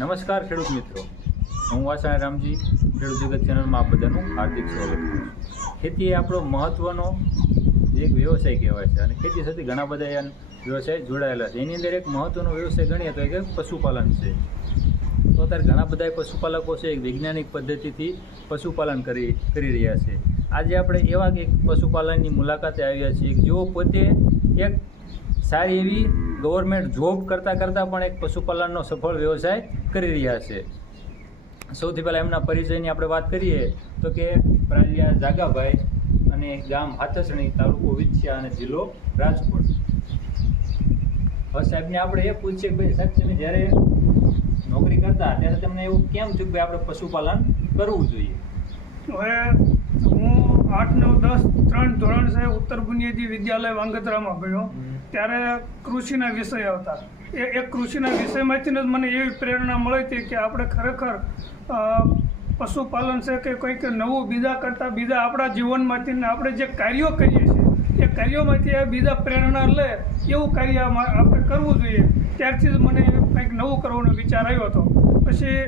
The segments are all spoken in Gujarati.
નમસ્કાર ખેડૂત મિત્રો, હું વાસણા રામજી ખેડૂત જગત ચેનલમાં આપ બધાનું હાર્દિક સ્વાગત કરું છું. ખેતી એ આપણો મહત્ત્વનો જે એક વ્યવસાય કહેવાય છે અને ખેતી સાથે ઘણા બધા વ્યવસાય જોડાયેલા છે. એની અંદર એક મહત્ત્વનો વ્યવસાય ગણીએ તો કે પશુપાલન છે. તો અત્યારે ઘણા બધા પશુપાલકો છે એક વૈજ્ઞાનિક પદ્ધતિથી પશુપાલન કરી રહ્યા છે. આજે આપણે એવા એક પશુપાલનની મુલાકાતે આવ્યા છીએ જેઓ પોતે એક સારી એવી ગવર્મેન્ટ જોબ કરતાં પણ એક પશુપાલનનો સફળ વ્યવસાય કરી રહ્યા છે. સૌથી પહેલાં એમના પરિચયની આપણે વાત કરીએ તો કે પ્રાલિયા જાગાભાઈ અને ગામ હાથસણી, તાલુકો વિછિયા અને જિલ્લો રાજકોટ. હવે સાહેબને આપણે એ પૂછીએ કે ભાઈ સાહેબ, તમે જ્યારે નોકરી કરતા ત્યારે તમને એવું કેમ થયું કે ભાઈ આપણે પશુપાલન કરવું જોઈએ? હવે હું 8, 9, 10 3 ધોરણ છે ઉત્તર બુનિયાદી વિદ્યાલય વાંગત્રામાં ગયો ત્યારે કૃષિના વિષય આવતા. એ કૃષિના વિષયમાંથી જ મને એવી પ્રેરણા મળી હતી કે આપણે ખરેખર પશુપાલન છે કે કંઈક નવું બીજા કરતાં બીજા આપણા જીવનમાંથી ને આપણે જે કાર્યો કરીએ છીએ એ કાર્યોમાંથી બીજા પ્રેરણા લે એવું કાર્ય આપણે કરવું જોઈએ. ત્યારથી જ મને કંઈક નવું કરવાનો વિચાર આવ્યો હતો. પછી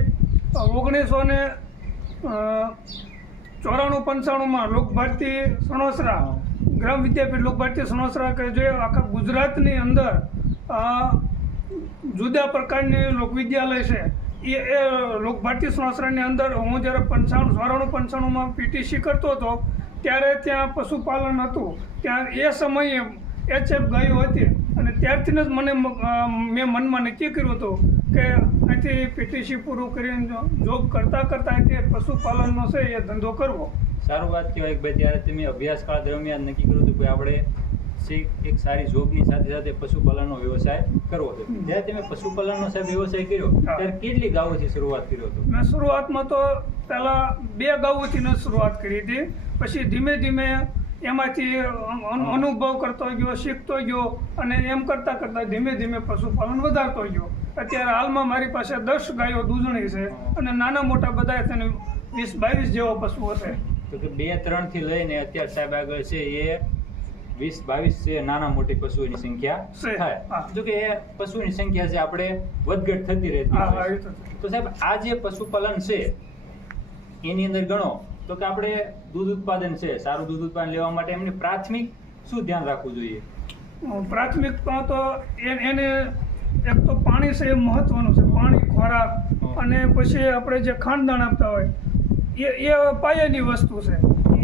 1994-95માં લોકભારતી સણોસરા ગ્રામ વિદ્યાપીઠ લોકભારતી સણોસરા કે જે આખા ગુજરાતની અંદર જુદા પ્રકારની લોકવિદ્યાલય છે એ લોકભારતી સણોસરાની અંદર હું જ્યારે 94-95માં પીટીસી કરતો હતો ત્યારે ત્યાં પશુપાલન હતું. ત્યાં એ સમયે HF ગાયો હતી અને ત્યારથી જ મેં મનમાં નક્કી કર્યું હતું કે અહીંથી પીટીસી પૂરું કરીને જોબ કરતાં અહીંથી પશુપાલનનો છે એ ધંધો કરવો. સારું વાત કહેવાય કે ભાઈ ત્યારે તમે અભ્યાસકાળ દરમિયાન નક્કી કર્યું હતું કે આપણે એક સારી જોબની સાથે પશુપાલનનો વ્યવસાય કરવો છે. જ્યારે તમે પશુપાલનનો વ્યવસાય કર્યો ત્યારે કેટલી ગાયોથી શરૂઆત કર્યો હતો? મેં શરૂઆતમાં તો પહેલાં 2 ગાયોથી શરૂઆત કરી હતી. પછી ધીમે ધીમે એમાંથી અનુભવ કરતો ગયો, શીખતો ગયો અને એમ કરતાં ધીમે ધીમે પશુપાલન વધારતો ગયો. અત્યારે હાલમાં મારી પાસે 10 ગાયો દૂધણી છે અને નાના મોટા બધા તેને 20-22 જેવા પશુઓ છે. તો કે 2-3 થી લઈને અત્યારે સાહેબ આગળ છે એ 20-22 છે નાના મોટી પશુઓની સંખ્યા થાય. જો કે એ પશુની સંખ્યા છે આપણે વધઘટ થતી રહેતી હોય. તો સાહેબ આ જે પશુપાલન છે એની અંદર ગણો તો કે આપણે દૂધ ઉત્પાદન છે, સારું દૂધ ઉત્પાદન લેવા માટે એમને પ્રાથમિક શું ધ્યાન રાખવું જોઈએ? પ્રાથમિકમાં તો એને એક તો પાણી છે એ મહત્વનું છે. પાણી, ખોરાક અને પછી આપણે જે ખાંડદાણ આપતા હોય એ પાયાની વસ્તુ છે.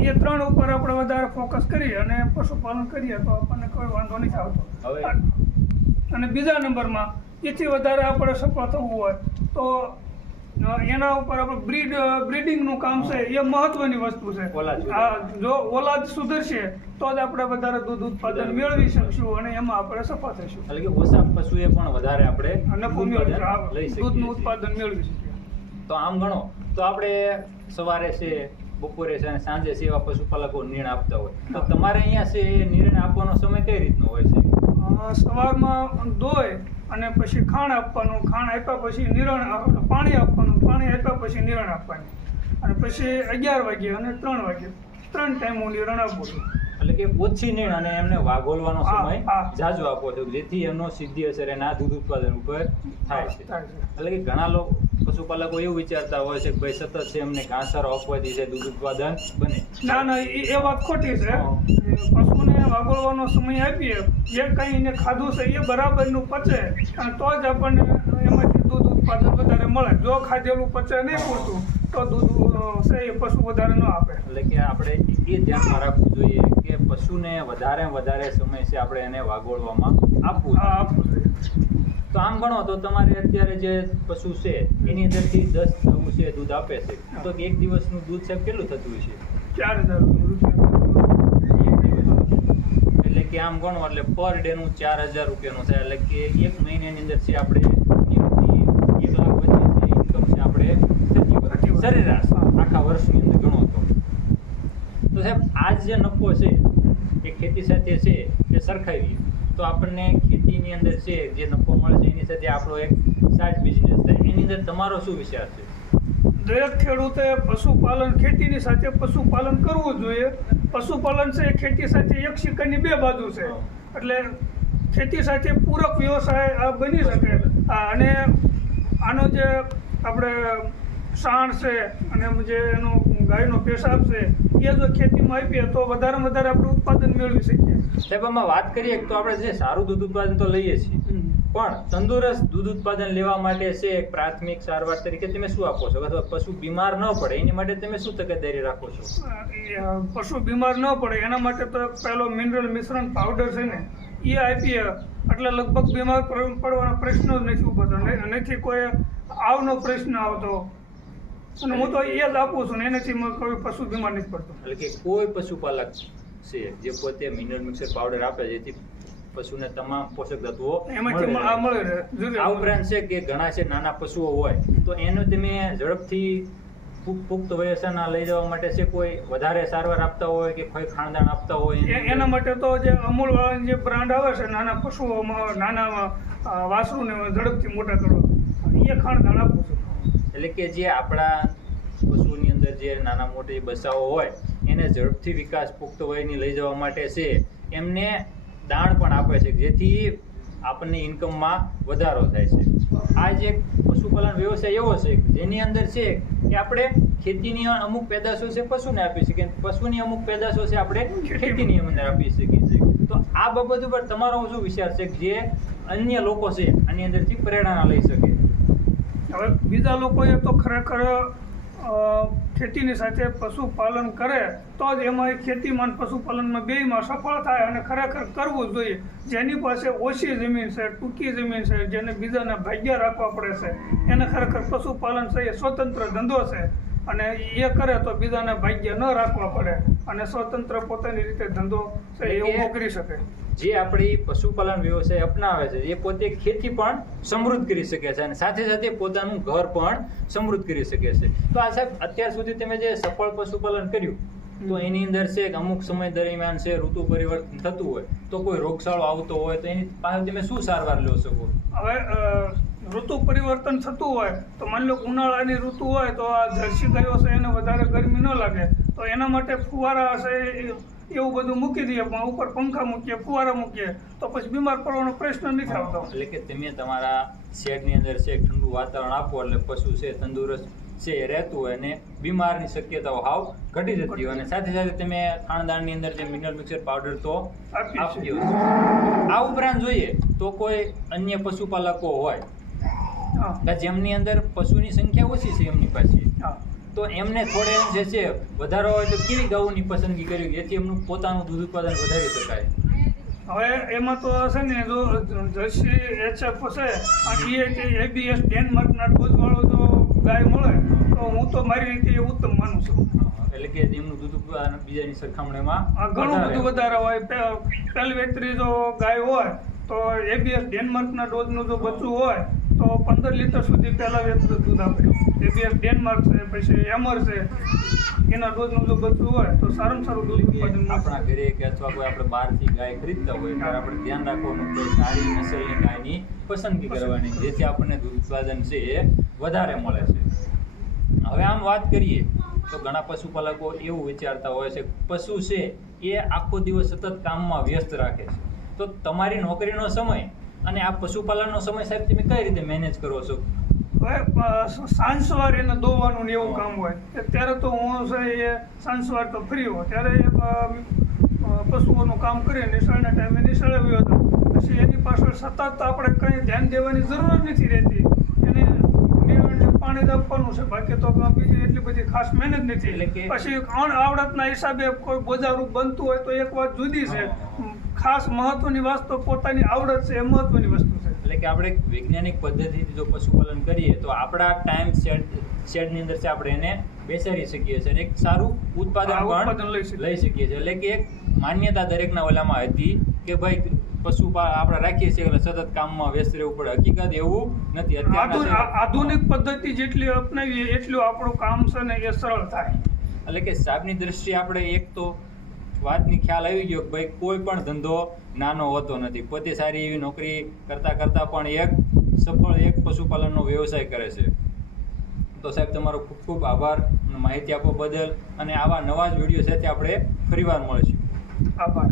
એ 3 ઉપર આપણે વધારે ફોકસ કરીએ અને પશુપાલન કરીએ તો આપણને કોઈ વાંધો નથી આવતો. અને બીજા નંબરમાં એથી વધારે આપણે સફળ થવું હોય તો એના ઉપર આપણે બ્રીડિંગનું કામ છે એ મહત્વની વસ્તુ છે. જો ઓલાદ સુધરશે તો જ આપણે વધારે દૂધ ઉત્પાદન મેળવી શકશું અને એમાં આપણે સફળ થઈશું. એટલે કે ઓછા પશુએ પણ વધારે આપણે દૂધનું ઉત્પાદન મેળવી શકીએ. તો આમ ગણો તો આપણે સવારે છે, બપોરે છે અને સાંજે છે એવા પશુપાલકો નિર્ણય આપતા હોય. તો તમારે અહીંયા છે એ નિર્ણય આપવાનો સમય કઈ રીતનો હોય છે? સવારમાં દોય અને પછી ખાણ આપવાનું, ખાણ આપ્યા પછી પાણી આપવાનું, પાણી આપ્યા પછી નિરણ આપવાની અને પછી 11 વાગે અને 3 વાગે 3 ટાઈમ હું નિરણ આપું છું. એટલે કે ઓછી નીણ અને એમને વાગોલવાનો સમય જાજો આપો છો જેથી એમનો સીધી અસર એના દૂધ ઉત્પાદન ઉપર થાય છે. એટલે કે ઘણા લોકો પશુપાલકો એવું વિચારતા હોય છે કે ભાઈ સતત છે એમને ઘાસચારો આપવાથી છે દૂધ ઉત્પાદન બને. ના, એ વાત ખોટી છે. પશુને વાગોળવાનો સમય આપીએ, જે કંઈ એને ખાધું છે એ બરાબરનું પચે અને તો જ આપણને એમાંથી દૂધ ઉત્પાદન વધારે મળે. જો ખાધેલું પચે નહીં પૂરતું તો દૂધ છે એ પશુ વધારે ન આપે. એટલે કે આપણે એ ધ્યાનમાં રાખવું જોઈએ કે પશુને વધારે સમય છે આપણે એને વાગોળવામાં આપવું જોઈએ. તો આમ ગણો તો તમારે અત્યારે જે પશુ છે એની અંદરથી 10 નવું છે દૂધ આપે છે તો એક દિવસનું દૂધ સાહેબ કેટલું થતું હોય છે? 4000 રૂપિયા. એટલે કે આમ ગણો એટલે પર ડે નું 4000 રૂપિયાનું થાય. એટલે કે 1 મહિનાની અંદર છે આપણે 1 લાખ વચ્ચે ઇન્કમ છે આપણે સરેરાશ આખા વર્ષની અંદર ગણો તો સાહેબ આ જે નફો છે એ ખેતી સાથે છે એ સરખાવીએ તો આપણને ખેતીની અંદર છે જે નફો મળે છે એની સાથે આપણો એક સાઇડ બિઝનેસ થાય. એની અંદર તમારો શું વિચાર છે? દરેક ખેડૂતે ખેતીની સાથે પશુપાલન કરવું જોઈએ. પશુપાલન છે એ ખેતી સાથે એક સિક્કાની 2 બાજુ છે. એટલે ખેતી સાથે પૂરક વ્યવસાય બની શકે અને આનો જે આપણે સાણ છે અને જે એનો ગાયનો પેશાબ છે એ જો ખેતીમાં આપીએ તો વધારેમાં વધારે આપણે ઉત્પાદન મેળવી શકીએ. સાહેબ આમાં વાત કરીએ તો આપણે જે સારું દૂધ ઉત્પાદન તો લઈએ છીએ, પણ તંદુરસ્ત દૂધ ઉત્પાદન લેવા માટે છે એક પ્રાથમિક સારવાર તરીકે તમે શું આપો છો, અથવા પશુ બીમાર ન પડે એની માટે તમે શું તકેદારી રાખો છો? પશુ બીમાર ન પડે એના માટે તો પહેલો મિનરલ મિશ્રણ પાવડર છે ને એ આપીએ એટલે લગભગ બીમાર પડવાનો પ્રશ્ન જ નથી ઊભો થતો, નથી કોઈ આવનો પ્રશ્ન આવતો. અને હું તો એ જ આપું છું ને એનાથી કોઈ પશુ બીમાર નથી પડતો. એટલે કે કોઈ પશુપાલક છે જે પોતે મિનરલ મિક્સર પાવડર આપે જેથી પશુને તમામ પોષક તત્વો એમાંથી મળે. મળે રહે. આ ઉપરાંત છે કે ઘણા છે નાના પશુઓ હોય તો એનું તમે ઝડપથી પુખ્ત વયસના લઈ જવા માટે છે કોઈ વધારે સારવાર આપતા હોય કે કોઈ ખાણદાણ આપતા હોય એના માટે તો જે અમૂલ વાળાની જે બ્રાન્ડ આવે છે નાના પશુઓમાં નાના વાસરુને ઝડપથી મોટા કરો એ ખાણદાણ આપું છું. એટલે કે જે આપણા પશુની અંદર જે નાના મોટી બચ્ચાઓ હોય એને ઝડપથી વિકાસ પુખ્ત વયની લઈ જવા માટે છે એમને દાણ પણ આપે છે જેથી આપણને ઇન્કમમાં વધારો થાય છે. આ જે પશુપાલન વ્યવસાય એવો છે જેની અંદર છે કે આપણે ખેતીની અમુક પેદાશો છે પશુને આપી શકીએ, પશુની અમુક પેદાશો છે આપણે ખેતીની અંદર આપી શકીએ છીએ. તો આ બાબત ઉપર તમારો શું વિચાર છે જે અન્ય લોકો છે આની અંદરથી પ્રેરણા લઈ શકે? હવે બીજા લોકોએ તો ખરેખર ખેતીની સાથે પશુપાલન કરે તો જ એમાં ખેતીમાં પશુપાલનમાં બેયમાં સફળ થાય અને ખરેખર કરવું જોઈએ. જેની પાસે ઓછી જમીન છે, ટૂંકી જમીન છે, જેને બીજાના ભાગ્યા રાખવા પડે છે એને ખરેખર પશુપાલન છે એ સ્વતંત્ર ધંધો છે અને એ કરે તો બીજાના ભાગ્ય ન રાખવા પડે અને સ્વતંત્ર પોતાની રીતે ધંધો છે એ ઊભો કરી શકે. જે આપણી પશુપાલન વ્યવસાય અપનાવે છે એ પોતે ખેતી પણ સમૃદ્ધ કરી શકે છે અને સાથે સાથે પોતાનું ઘર પણ સમૃદ્ધ કરી શકે છે. તો આ સાહેબ અત્યાર સુધી તમે જે સફળ પશુપાલન કર્યું તો એની અંદર છે કે અમુક સમય દરમિયાન છે ઋતુ પરિવર્તન થતું હોય તો કોઈ રોગચાળો આવતો હોય તો એની પાસે તમે શું સારવાર લો શકો? હવે ઋતુ પરિવર્તન થતું હોય તો માની લો ઉનાળાની ઋતુ હોય તો આ જર્સી ગાયો છે એને વધારે ગરમી ન લાગે તો એના માટે ફુવારા છે એવું બધું મૂકી દઈએ, પણ ઉપર પંખા મૂકીએ, ફુવારા મૂકીએ તો પછી બીમાર પડવાનો પ્રશ્ન નથી આવતો. એટલે કે તમે તમારા શેડની અંદર છે ઠંડુ વાતાવરણ આપો એટલે પશુ છે તંદુરસ્ત છે એ રહેતું હોય અને બીમારની શક્યતાઓ હાવ ઘટી જતી હોય અને સાથે સાથે તમે ખાણદાણની અંદર જે મિનરલ મિક્સર પાવડર તો આપી દો. આ ઉપરાંત જોઈએ તો કોઈ અન્ય પશુપાલકો હોય કે જેમની અંદર પશુની સંખ્યા ઓછી છે એમની પાસે, તો એમને થોડે જે છે વધારો હોય તો કેવી ગાયોની પસંદગી કરવી જેથી એમનું પોતાનું દૂધ ઉત્પાદન વધારી શકાય? હવે એમાં તો છે ને જો જર્સી એચએફ છે અને એબીએસ ડેનમાર્કના ડોઝવાળો જો ગાય મળે તો હું તો મારી રીતે ઉત્તમ માનું છું. એટલે કે એમનું દૂધ ઉત્પાદન બીજાની સરખામણીમાં ઘણું બધું વધારે હોય. પેલવેત્રી જો ગાય હોય તો એબીએસ ડેનમાર્કના ડોઝનું જો બચ્ચું હોય તો 15 લીટર સુધી પહેલા દૂધ આપે. એબીએસ ડેનમાર્ક છે, પછી એમર છે, એના ડોઝનું જો બચ્ચું હોય તો સારામાં સારું દૂધ ઉત્પાદન. આપણા ઘરે કે અથવા કોઈ આપણે બહારથી ગાય ખરીદતા હોય ત્યારે આપણે ધ્યાન રાખવાનું કે સારી નસલની ગાયની પસંદગી કરવાની જેથી આપણને દૂધ ઉત્પાદન છે એ વધારે મળે છે. હવે આમ વાત કરીએ તો ઘણા પશુપાલકો એવું વિચારતા હોય છે પશુ છે એ આખો દિવસ સતત કામમાં વ્યસ્ત રાખે છે, તો તમારી નોકરીનો સમય અને આ પશુપાલનનો સમય સાહેબ તમે કઈ રીતે મેનેજ કરો છો? હવે સાંજ સવાર એને દોવાનું ને એવું કામ હોય ત્યારે તો હું છે એ સાંજ સવાર તો ફ્રી હોય ત્યારે પશુઓનું કામ કરીએ. નિશાળના ટાઈમે નિશાળે આવ્યો હતો પછી એની પાછળ સતત આપણે કંઈ ધ્યાન દેવાની જરૂર નથી રહેતી. એને નિયમિત પાણી આપવાનું છે, બાકી તો બીજી એટલી બધી ખાસ મહેનત નથી. એટલે કે પછી આવડતના હિસાબે કોઈ બોજારૂપ બનતું હોય તો એક વાત જુદી છે. ખાસ મહત્વની વસ્તુ પોતાની આવડત છે એ મહત્વની વસ્તુ છે. એટલે કે આપણે વૈજ્ઞાનિક પદ્ધતિથી જો પશુપાલન કરીએ તો આપણા ટાઈમ શેડની અંદર છે આપણે એને બેસાડી શકીએ છીએ અને એક સારું ઉત્પાદન પણ લઈ શકીએ છીએ. એટલે કે એક માન્યતા દરેકના ઓલામાં હતી કે ભાઈ પશુ આપણે રાખીએ છીએ એટલે સતત કામમાં વ્યસ્ત રહેવું પડે. હકીકત એવું નથી. આધુનિક પદ્ધતિ જેટલી અપનાવીએ એટલું આપણું કામ છે ને એ સરળ થાય. એટલે કે સાહેબની દ્રષ્ટિએ આપણે એક તો વાતની ખ્યાલ આવી ગયો કે ભાઈ કોઈ પણ ધંધો નાનો હોતો નથી. પોતે સારી એવી નોકરી કરતા પણ એક સફળ એક પશુપાલનનો વ્યવસાય કરે છે. તો સાહેબ તમારો ખૂબ ખૂબ આભાર માહિતી આપવા બદલ, અને આવા નવા જ વિડીયો સાથે આપણે ફરીવાર મળીશું. આભાર.